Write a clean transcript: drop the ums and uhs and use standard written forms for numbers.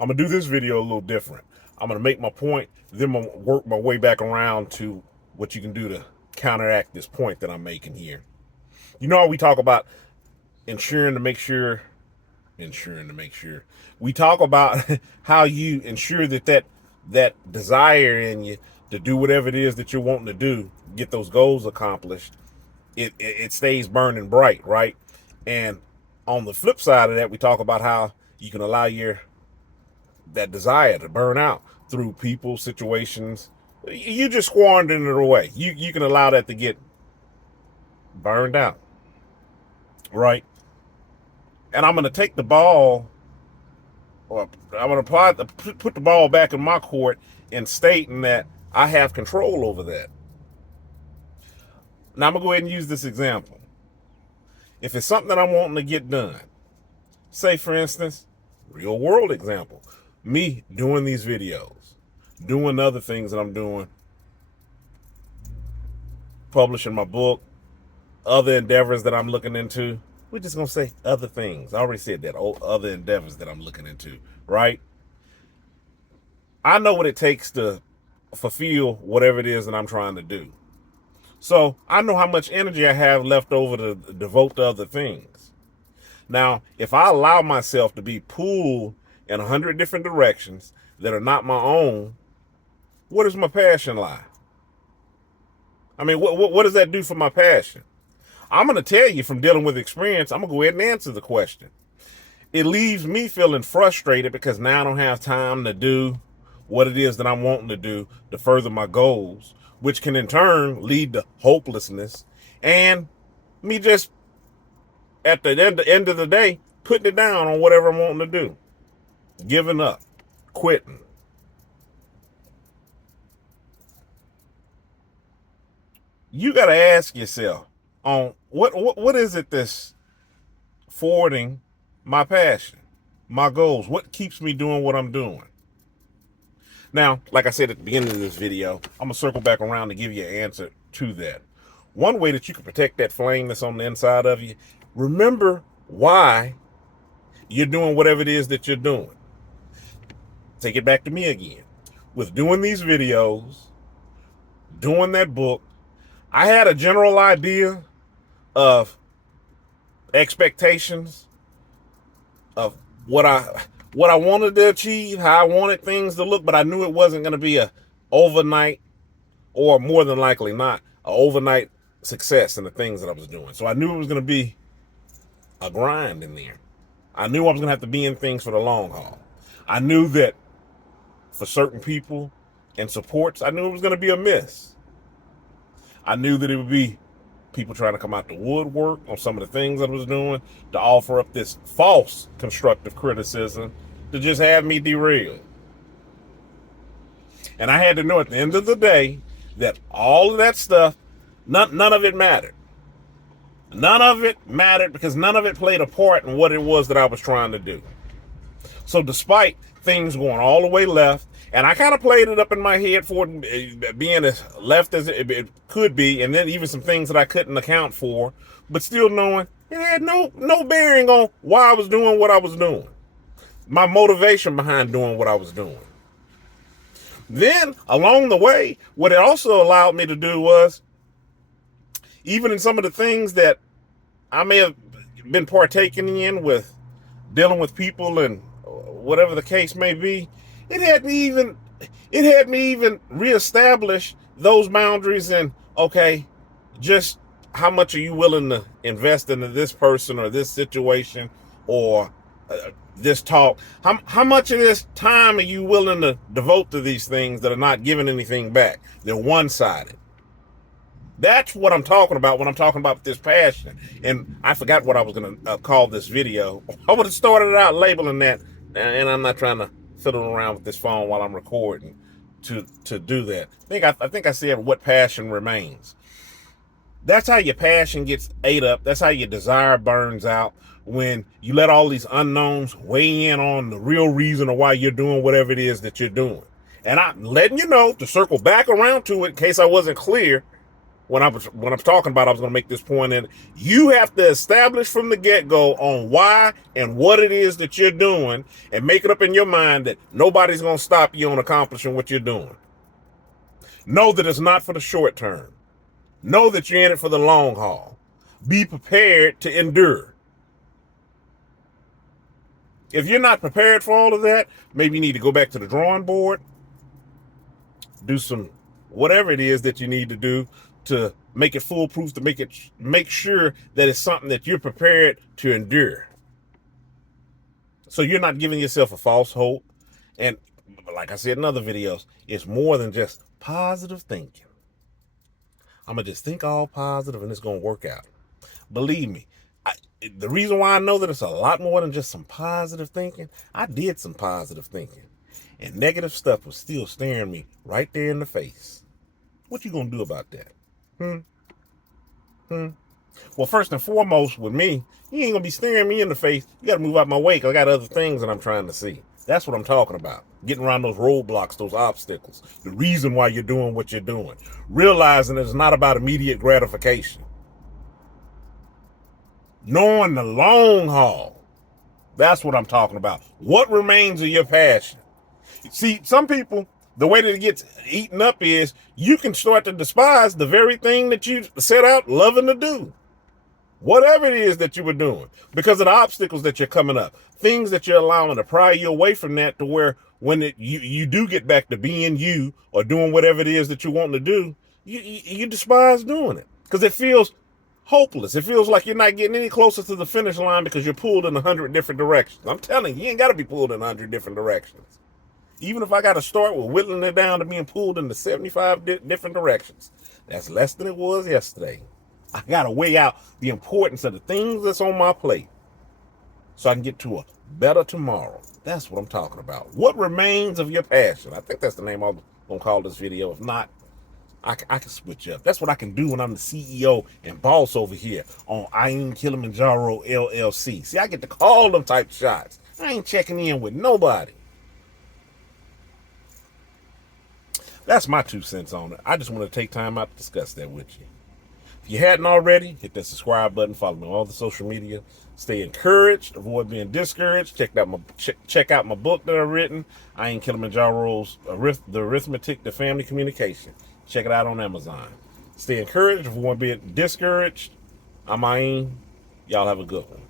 I'm going to do this video a little different. I'm going to make my point, then I'm going to work my way back around to what you can do to counteract this point that I'm making here. You know how we talk about insuring to make sure, we talk about how you ensure that desire in you to do whatever it is that you're wanting to do, get those goals accomplished, it stays burning bright, right? And on the flip side of that, we talk about how you can allow that desire to burn out through people, situations. You just squandering it away. You can allow that to get burned out, right? And I'm going to take the ball, or I'm going to put the ball back in my court and stating that I have control over that. Now I'm going to go ahead and use this example. If it's something that I'm wanting to get done, say for instance, real world example, me doing these videos, doing other things that I'm doing, publishing my book, other endeavors that I'm looking into. We're just going to say other things. I already said that, other endeavors that I'm looking into, right? I know what it takes to fulfill whatever it is that I'm trying to do. So I know how much energy I have left over to devote to other things. Now, if I allow myself to be pulled in 100 different directions that are not my own, where does my passion lie? I mean, what does that do for my passion? I'm going to tell you from dealing with experience, I'm going to go ahead and answer the question. It leaves me feeling frustrated because now I don't have time to do what it is that I'm wanting to do to further my goals, which can in turn lead to hopelessness and me just at the end of the day putting it down on whatever I'm wanting to do, giving up, quitting. You got to ask yourself on what is it that's forwarding my passion, my goals? What keeps me doing what I'm doing? Now, like I said at the beginning of this video, I'm going to circle back around to give you an answer to that. One way that you can protect that flame that's on the inside of you, remember why you're doing whatever it is that you're doing. Take it back to me again. With doing these videos, doing that book, I had a general idea of expectations of what I wanted to achieve, how I wanted things to look, but I knew it wasn't going to be a overnight, or more than likely not, an overnight success in the things that I was doing. So I knew it was going to be a grind in there. I knew I was going to have to be in things for the long haul. I knew that for certain people and supports, I knew it was going to be a miss. I knew that it would be people trying to come out the woodwork on some of the things I was doing to offer up this false constructive criticism to just have me derailed. And I had to know at the end of the day that all of that stuff, none of it mattered. None of it mattered because none of it played a part in what it was that I was trying to do. So despite things going all the way left, and I kind of played it up in my head for it being as left as it could be, and then even some things that I couldn't account for, but still knowing it had no bearing on why I was doing what I was doing. My motivation behind doing what I was doing. Then, along the way, what it also allowed me to do was, even in some of the things that I may have been partaking in with dealing with people and whatever the case may be, it had me even reestablish those boundaries and, okay, just how much are you willing to invest into this person or this situation or this talk? How much of this time are you willing to devote to these things that are not giving anything back? They're one-sided. That's what I'm talking about when I'm talking about this passion. And I forgot what I was going to call this video. I would have started out labeling that, and I'm not trying to fiddle around with this phone while I'm recording to do that. I think I said what passion remains. That's how your passion gets ate up. That's how your desire burns out, when you let all these unknowns weigh in on the real reason of why you're doing whatever it is that you're doing. And I'm letting you know, to circle back around to it in case I wasn't clear, when I'm talking about I was going to make this point in, you have to establish from the get-go on why and what it is that you're doing, and make it up in your mind that nobody's going to stop you on accomplishing what you're doing. Know that it's not for the short term. Know that you're in it for the long haul. Be prepared to endure. If you're not prepared for all of that, maybe you need to go back to the drawing board, do some whatever it is that you need to do to make it foolproof, to make sure that it's something that you're prepared to endure. So you're not giving yourself a false hope. And like I said in other videos, it's more than just positive thinking. I'm going to just think all positive and it's going to work out. Believe me, the reason why I know that it's a lot more than just some positive thinking, I did some positive thinking. And negative stuff was still staring me right there in the face. What you going to do about that? Well, first and foremost, with me, you ain't going to be staring me in the face. You got to move out my way because I got other things that I'm trying to see. That's what I'm talking about. Getting around those roadblocks, those obstacles. The reason why you're doing what you're doing. Realizing that it's not about immediate gratification. Knowing the long haul. That's what I'm talking about. What remains of your passion? See, some people, the way that it gets eaten up is you can start to despise the very thing that you set out loving to do. Whatever it is that you were doing, because of the obstacles that you're coming up, things that you're allowing to pry you away from that, to where when you do get back to being you or doing whatever it is that you want to do, you despise doing it because it feels hopeless. It feels like you're not getting any closer to the finish line because you're pulled in 100 different directions. I'm telling you, you ain't got to be pulled in 100 different directions. Even if I got to start with whittling it down to being pulled into 75 different directions, that's less than it was yesterday. I got to weigh out the importance of the things that's on my plate so I can get to a better tomorrow. That's what I'm talking about. What remains of your passion? I think that's the name I'm going to call this video. If not, I can switch up. That's what I can do when I'm the CEO and boss over here on Kilimanjaro LLC. See, I get to call them type shots. I ain't checking in with nobody. That's my 2 cents on it. I just want to take time out to discuss that with you. If you hadn't already, hit that subscribe button. Follow me on all the social media. Stay encouraged. Avoid being discouraged. Check out my book that I've written. Kilimanjaro's The Arithmetic, The Family Communication. Check it out on Amazon. Stay encouraged. Avoid being discouraged. I'm Y'all have a good one.